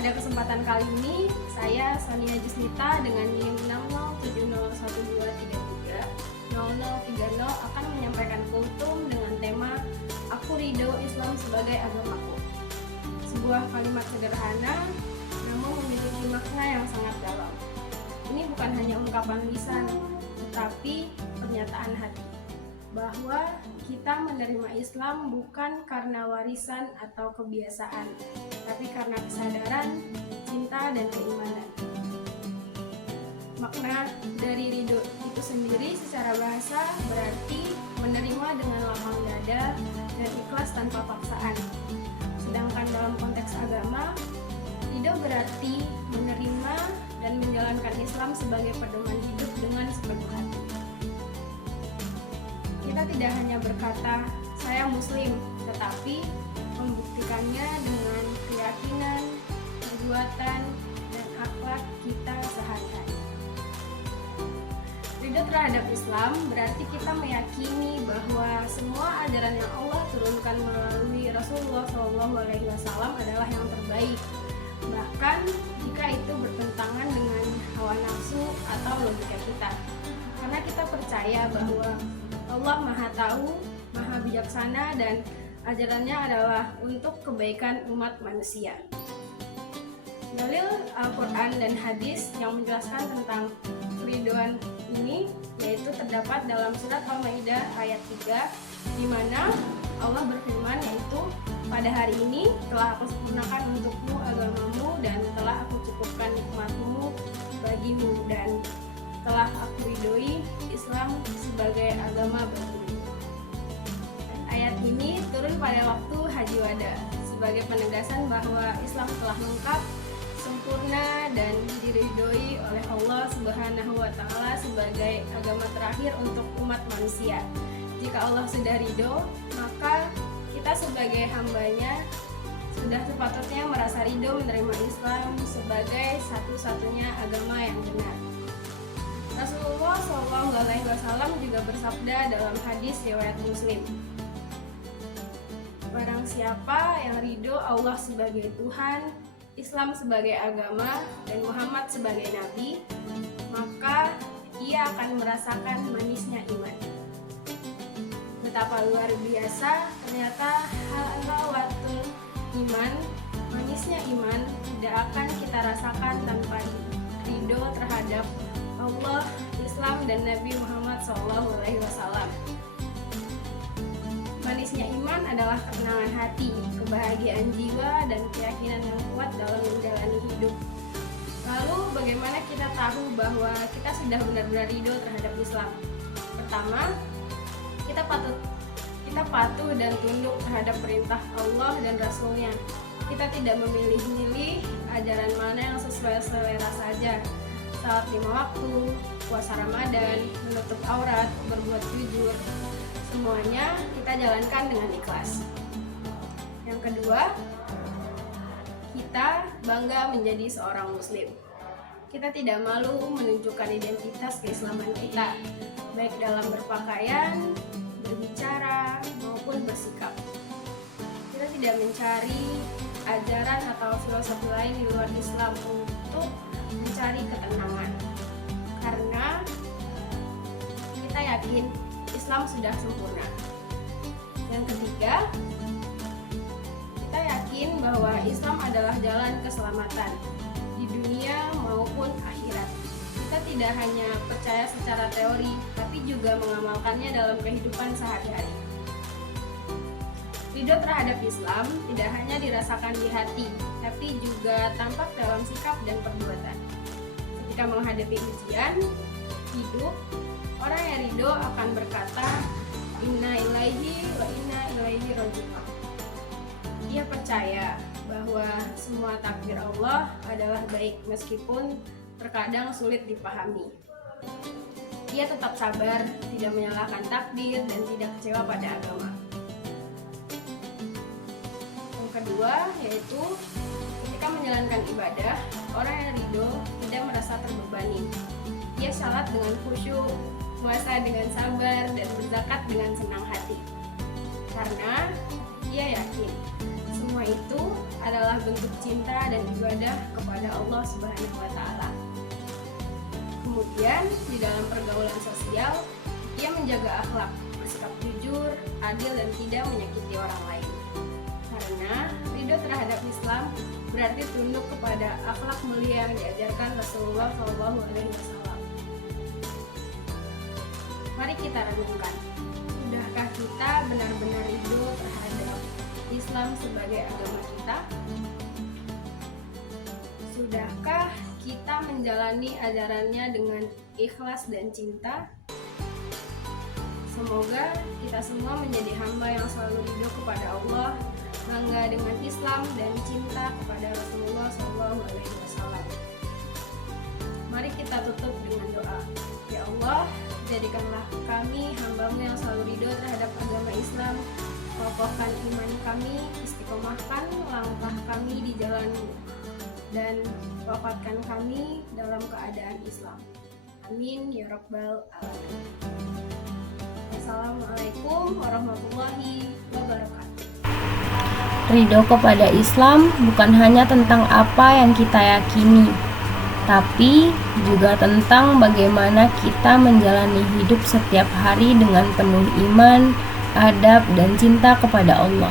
Pada kesempatan kali ini, saya Sonia Jusnita dengan NIM 607012330030 akan menyampaikan kultum dengan tema Aku Ridho Islam sebagai Agamaku. Sebuah kalimat sederhana, namun memiliki makna yang sangat dalam. Ini bukan hanya ungkapan lisan, tetapi pernyataan hati bahwa kita menerima Islam bukan karena warisan atau kebiasaan, tapi karena kesadaran, cinta, dan keimanan. Makna dari ridho itu sendiri secara bahasa berarti menerima dengan lapang dada dan ikhlas tanpa paksaan. Sedangkan dalam konteks agama, ridho berarti menerima dan menjalankan Islam sebagai pedoman hidup dengan sepenuh hati. Kita tidak hanya berkata, saya muslim, tetapi membuktikannya dengan keyakinan, perbuatan, dan akhlak kita sehari-hari. Ridho terhadap Islam berarti kita meyakini bahwa semua ajaran yang Allah turunkan melalui Rasulullah SAW adalah yang terbaik, bahkan jika itu bertentangan dengan hawa nafsu atau logika kita. Karena kita percaya bahwa Allah Maha Tahu, Maha Bijaksana, dan ajarannya adalah untuk kebaikan umat manusia. Dalil Al-Quran dan hadis yang menjelaskan tentang keriduan ini yaitu terdapat dalam surat Al-Maidah ayat 3, di mana Allah berfirman yaitu, pada hari ini telah aku sempurnakan untukmu agamamu dan telah aku cukupkan nikmatmu bagimu dan telah aku ridhoi Islam sebagai agama bagimu. Ayat ini turun pada waktu Haji Wada sebagai penegasan bahwa Islam telah lengkap, sempurna, dan diridhoi oleh Allah Subhanahu wa Ta'ala sebagai agama terakhir untuk umat manusia. Jika Allah sudah ridho, maka kita sebagai hambanya sudah sepatutnya merasa ridho menerima Islam sebagai satu-satunya agama yang benar. Rasulullah SAW juga bersabda dalam hadis riwayat Muslim, barang siapa yang ridho Allah sebagai Tuhan, Islam sebagai agama, dan Muhammad sebagai Nabi, maka ia akan merasakan manisnya iman. Betapa luar biasa ternyata halawatul iman, manisnya iman tidak akan kita rasakan tanpa ridho terhadap Allah, Islam, dan Nabi Muhammad SAW. Manisnya iman adalah ketenangan hati, kebahagiaan jiwa, dan keyakinan yang kuat dalam menjalani hidup. Lalu bagaimana kita tahu bahwa kita sudah benar-benar ridho terhadap Islam? Pertama, kita patuh dan tunduk terhadap perintah Allah dan Rasulnya. Kita tidak memilih-milih ajaran mana yang sesuai selera saja. Salat 5 waktu, puasa Ramadan, menutup aurat, berbuat jujur, semuanya kita jalankan dengan ikhlas. Yang kedua, kita bangga menjadi seorang muslim. Kita tidak malu menunjukkan identitas keislaman kita, baik dalam berpakaian, berbicara, maupun bersikap. Kita tidak mencari ajaran atau filosofi lain di luar Islam untuk mencari ketenangan, karena kita yakin Islam sudah sempurna. Yang ketiga, kita yakin bahwa Islam adalah jalan keselamatan di dunia maupun akhirat. Kita tidak hanya percaya secara teori, tapi juga mengamalkannya dalam kehidupan sehari-hari. Ridho terhadap Islam tidak hanya dirasakan di hati, tapi juga tampak dalam sikap dan perbuatan. Ketika menghadapi ujian hidup, orang yang ridho akan berkata, Inna ilaihi wa inna ilaihi raji'un. Ia percaya bahwa semua takdir Allah adalah baik meskipun terkadang sulit dipahami. Ia tetap sabar, tidak menyalahkan takdir, dan tidak kecewa pada agama. Yang kedua yaitu ketika menjalankan ibadah, orang yang ridho tidak merasa terbebani. Ia salat dengan khusyuk, puasa dengan sabar, dan berzakat dengan senang hati. Karena ia yakin semua itu adalah bentuk cinta dan ibadah kepada Allah Subhanahu wa Ta'ala. Kemudian di dalam pergaulan sosial, ia menjaga akhlak, bersikap jujur, adil dan tidak menyakiti orang lain. Karena ridho terhadap Islam berarti tunduk kepada akhlak mulia yang diajarkan Rasulullah SAW. Mari kita renungkan, sudahkah kita benar-benar ridho terhadap Islam sebagai agama kita? Sudahkah kita menjalani ajarannya dengan ikhlas dan cinta? Semoga kita semua menjadi hamba yang selalu ridho kepada Allah, bangga dengan Islam dan cinta kepada Rasulullah SAW. Mari kita tutup dengan doa. Ya Allah, jadikanlah kami hamba-Mu yang selalu ridho terhadap agama Islam. Kokohkan iman kami, istiqomahkan langkah kami di jalan-Mu, dan wafatkan kami dalam keadaan Islam. Amin ya Rabbal Alamin. Assalamualaikum warahmatullahi wabarakatuh. Ridho kepada Islam bukan hanya tentang apa yang kita yakini, tapi juga tentang bagaimana kita menjalani hidup setiap hari dengan penuh iman, adab, dan cinta kepada Allah.